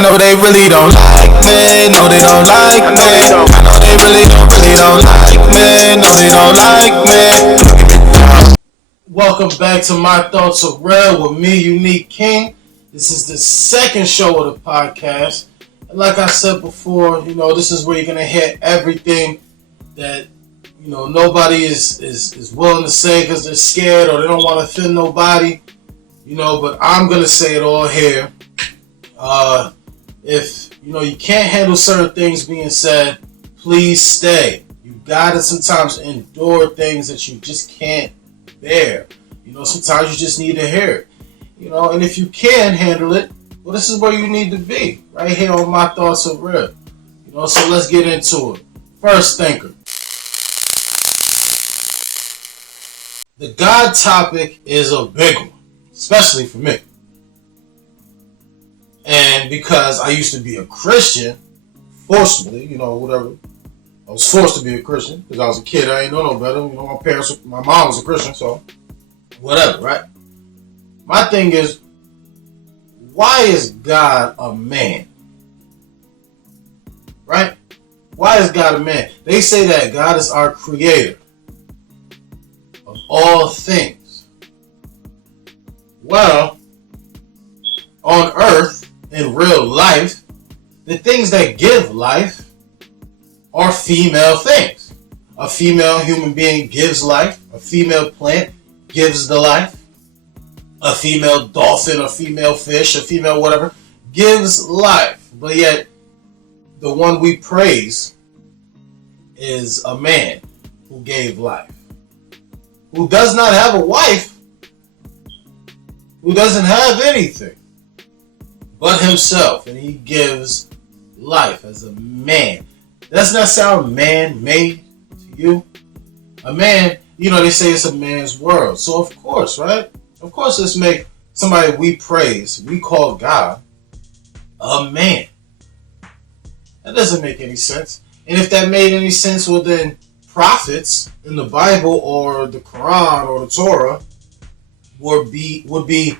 I know they really don't like me. No, they don't like me. I know they really don't like me. No, they don't like me. Welcome back to My Thoughts Are Real with me, Unique King. This is the second show of the podcast. And like I said before, this is where you're going to hear everything that, nobody is willing to say because they're scared or they don't want to offend nobody. But I'm going to say it all here. If, you can't handle certain things being said, please stay. You got to sometimes endure things that you just can't bear. Sometimes you just need to hear it. And if you can handle it, well, this is where you need to be. Right here on My Thoughts Are Real. So let's get into it. First thinker. The God topic is a big one, especially for me. And because I used to be a Christian, forcibly, whatever. I was forced to be a Christian because I was a kid. I ain't know no better. My mom was a Christian, so whatever, right? My thing is, why is God a man? Right? Why is God a man? They say that God is our creator of all things. Well, on earth, in real life, the things that give life are female things. A female human being gives life. A female plant gives the life. A female dolphin, a female fish, a female whatever gives life. But yet, the one we praise is a man who gave life, who does not have a wife, who doesn't have anything but himself, and he gives life as a man. Does not sound man-made to you? A man, they say it's a man's world. So of course, right? Of course, let's make somebody we praise, we call God, a man. That doesn't make any sense. And if that made any sense, well then prophets in the Bible or the Quran or the Torah would be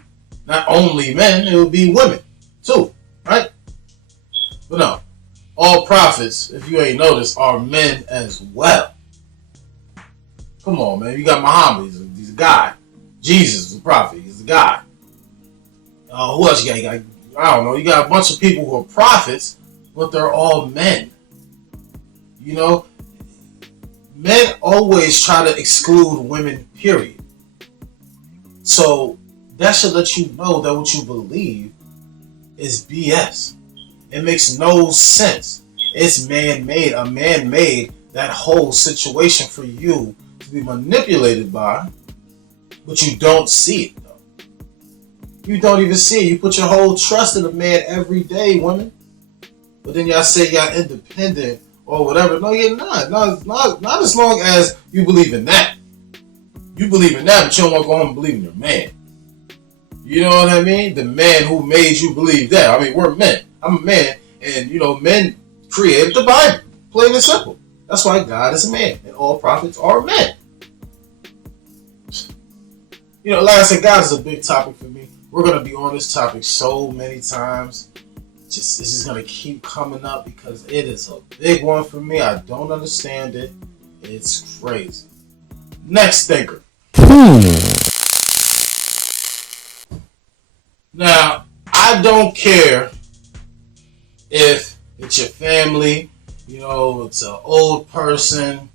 not only men, it would be women too, right? But no, all prophets, if you ain't noticed, are men as well. Come on, man. You got Muhammad, he's a guy. Jesus is a prophet, he's a guy. Who else you got? I don't know. You got a bunch of people who are prophets, but they're all men. Men always try to exclude women, period. So that should let you know that what you believe is BS. It makes no sense. It's man-made. A man made that whole situation for you to be manipulated by, but you don't see it though. You don't even see it. You put your whole trust in a man every day, women. But then y'all say y'all independent or whatever. No, you're not. Not as long as you believe in that. You believe in that, but you don't want to go home and believe in your man. You know what I mean? The man who made you believe that. I mean, we're men. I'm a man. And, men created the Bible. Plain and simple. That's why God is a man. And all prophets are men. Like I said, God is a big topic for me. We're going to be on this topic so many times. This is going to keep coming up because it is a big one for me. I don't understand it. It's crazy. Next thinker. Now, I don't care if it's your family, it's an old person,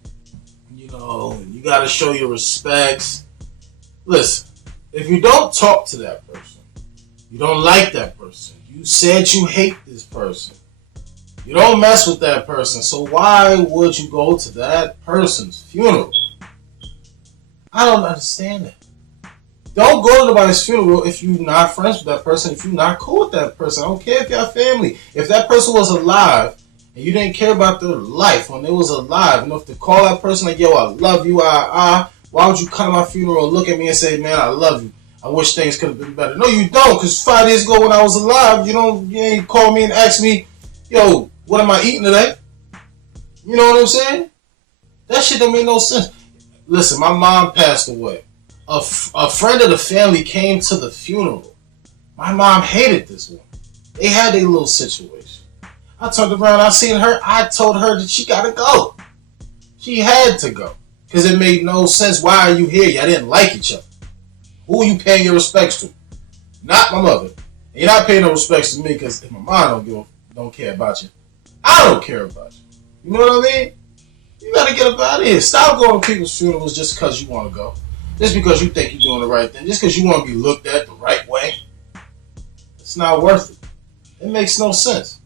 and you got to show your respects. Listen, if you don't talk to that person, you don't like that person, you said you hate this person, you don't mess with that person, so why would you go to that person's funeral? I don't understand that. Don't go to nobody's funeral if you're not friends with that person, if you're not cool with that person. I don't care if you're family. If that person was alive and you didn't care about their life when they was alive, enough to call that person like, yo, I love you, why would you come to my funeral and look at me and say, man, I love you. I wish things could have been better. No, you don't, because 5 years ago when I was alive, you ain't call me and ask me, yo, what am I eating today? You know what I'm saying? That shit don't make no sense. Listen, my mom passed away. A friend of the family came to the funeral. My mom hated this woman. They had their little situation. I turned around, I seen her, I told her that she gotta go. She had to go. Because it made no sense. Why are you here? Y'all didn't like each other. Who are you paying your respects to? Not my mother. And you're not paying no respects to me because if my mom don't care about you, I don't care about you. You know what I mean? You gotta get up out of here. Stop going to people's funerals just because you want to go. Just because you think you're doing the right thing. Just because you want to be looked at the right way. It's not worth it. It makes no sense.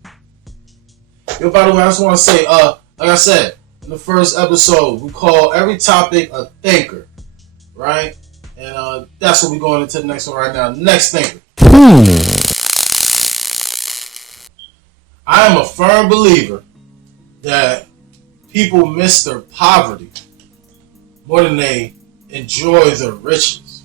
Yo, by the way, I just want to say, like I said, in the first episode, we call every topic a thinker, right? And that's what we're going into the next one right now. Next thinker. I am a firm believer that people miss their poverty more than they enjoy their riches.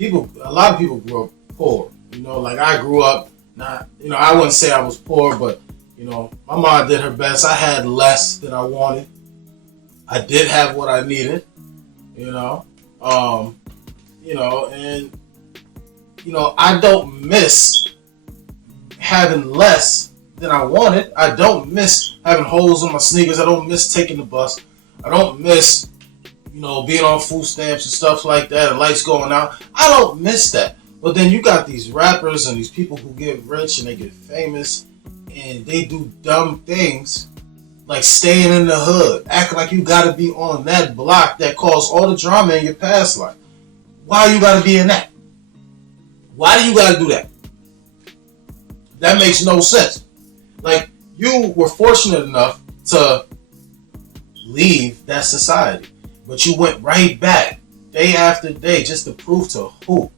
A lot of people grew up poor. You know, like I grew up not, I wouldn't say I was poor, but my mom did her best. I had less than I wanted. I did have what I needed, and I don't miss having less than I wanted. I don't miss having holes in my sneakers. I don't miss taking the bus. I don't miss, being on food stamps and stuff like that and lights going out. I don't miss that. But then you got these rappers and these people who get rich and they get famous and they do dumb things like staying in the hood, acting like you gotta be on that block that caused all the drama in your past life. Why you gotta be in that? Why do you gotta do that? That makes no sense. Like, you were fortunate enough to leave that society, but you went right back day after day just to prove to who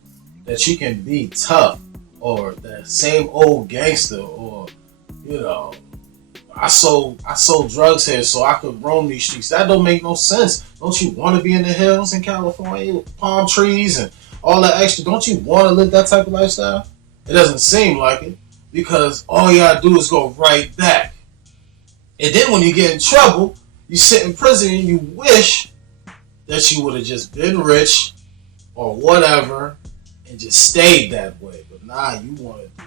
that you can be tough, or that same old gangster, or I sold drugs here so I could roam these streets. That don't make no sense. Don't you want to be in the hills in California with palm trees and all that extra? Don't you want to live that type of lifestyle? It doesn't seem like it, because all you gotta do is go right back. And then when you get in trouble, you sit in prison and you wish that you would have just been rich or whatever and just stayed that way. But nah, you wanted to be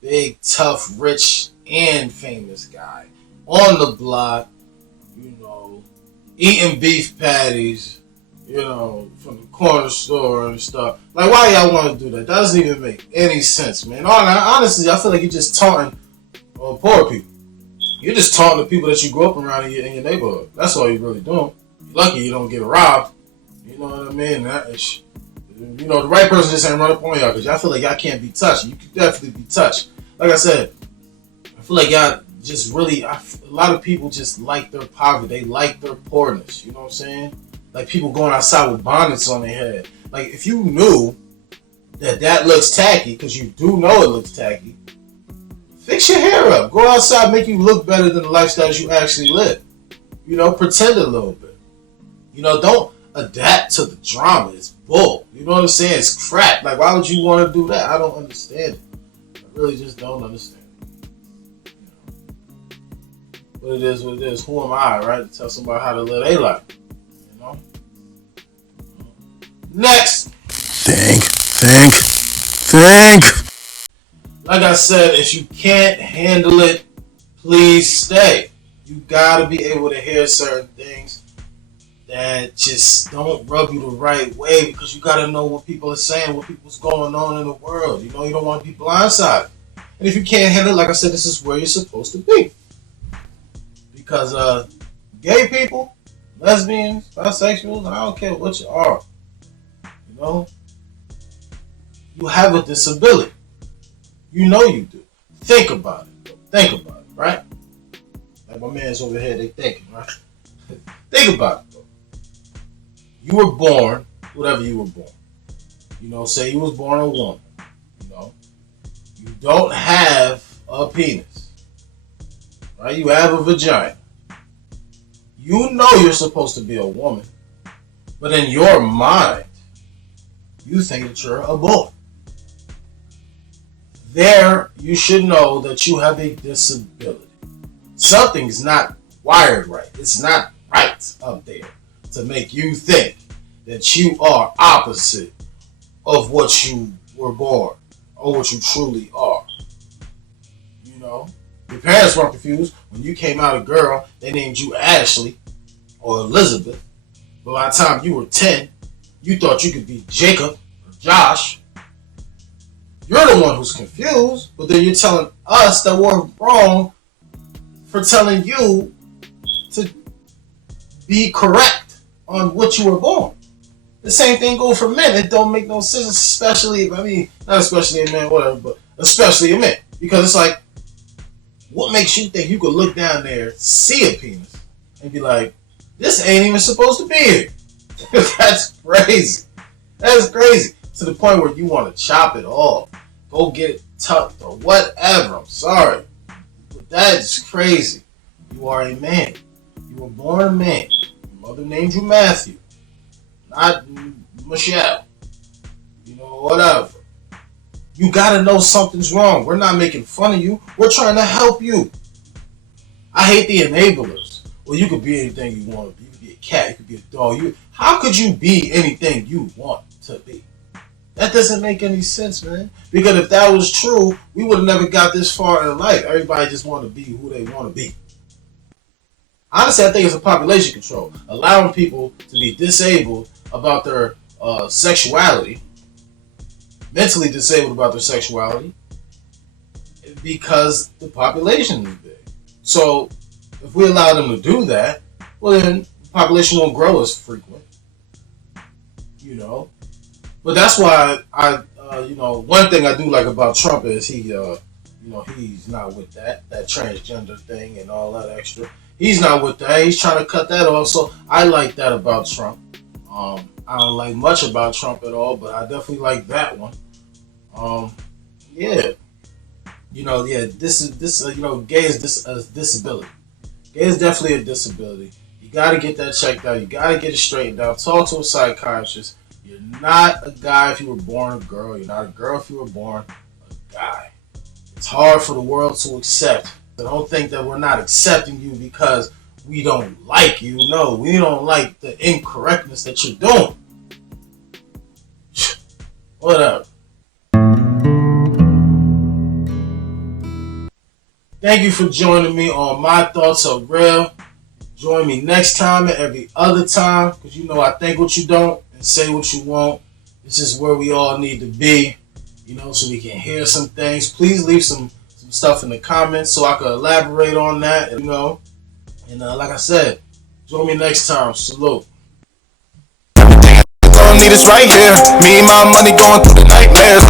the big, tough, rich, and famous guy on the block, eating beef patties, from the corner store and stuff. Like, why y'all want to do that? That doesn't even make any sense, man. Honestly, I feel like you're just taunting poor people. You're just taunting the people that you grew up around in your neighborhood. That's all you're really doing. You're lucky you don't get robbed. You know what I mean? The right person just ain't run up on y'all, because y'all feel like y'all can't be touched. You can definitely be touched. Like I said, I feel like y'all just really, a lot of people just like their poverty. They like their poorness. You know what I'm saying? Like people going outside with bonnets on their head. Like, if you knew that looks tacky, because you do know it looks tacky, fix your hair up. Go outside, make you look better than the lifestyles you actually live. Pretend a little bit. Don't adapt to the drama. It's bull. You know what I'm saying? It's crap. Like, why would you want to do that? I don't understand it. I really just don't understand it. But it is what it is. Who am I, right, to tell somebody how to live their life? Next. Think. Like I said, if you can't handle it, please stay. You gotta be able to hear certain things that just don't rub you the right way, because you gotta know what people are saying, what people's going on in the world. You don't want to be blindsided. And if you can't handle it, like I said, this is where you're supposed to be. Because gay people, lesbians, bisexuals, I don't care what you are. You have a disability. You know you do. Think about it, right? Like my man's over here, they thinking, right? Think about it, though. You were born, whatever you were born. Say you was born a woman. You don't have a penis, right? You have a vagina. You know you're supposed to be a woman, but in your mind, you think that you're a boy. There, you should know that you have a disability. Something's not wired right. It's not right up there to make you think that you are opposite of what you were born or what you truly are. know, your parents weren't confused. When you came out a girl, they named you Ashley or Elizabeth. But by the time you were 10, you thought you could be Jacob or Josh. You're the one who's confused, but then you're telling us that we're wrong for telling you to be correct on what you were born. The same thing goes for men. It don't make no sense, especially, not especially in men, whatever, but especially in men. Because it's like, what makes you think you could look down there, see a penis, and be like, this ain't even supposed to be here? That's crazy. That's crazy. To the point where you want to chop it off, go get it tucked or whatever. I'm sorry. But that's crazy. You are a man. You were born a man. Your mother named you Matthew, not Michelle. You know, whatever. You gotta know something's wrong. We're not making fun of you. We're trying to help you. I hate the enablers. Well, you could be anything you want to be. You could be a cat. You could be a dog. How could you be anything you want to be? That doesn't make any sense, man. Because if that was true, we would have never got this far in life. Everybody just want to be who they want to be. Honestly, I think it's a population control. Allowing people to be disabled about their sexuality, mentally disabled about their sexuality, because the population is big. So if we allow them to do that, well then the population won't grow as frequent. You know? But that's why one thing I do like about Trump is he's not with that transgender thing and all that extra. He's not with that. He's trying to cut that off. So I like that about Trump. I don't like much about Trump at all, but I definitely like that one. Yeah. Gay is a disability. Gay is definitely a disability. You got to get that checked out. You got to get it straightened out. Talk to a psychiatrist. You're not a guy if you were born a girl. You're not a girl if you were born a guy. It's hard for the world to accept. I don't think that we're not accepting you because we don't like you. No, we don't like the incorrectness that you're doing. Whatever. Thank you for joining me on My Thoughts Are Real. Join me next time and every other time, because you know I think what you don't and say what you won't. This is where we all need to be, so we can hear some things. Please leave some stuff in the comments so I can elaborate on that, And like I said, join me next time. Salute. Everything I need is right here. Me and my money going through the nightmares.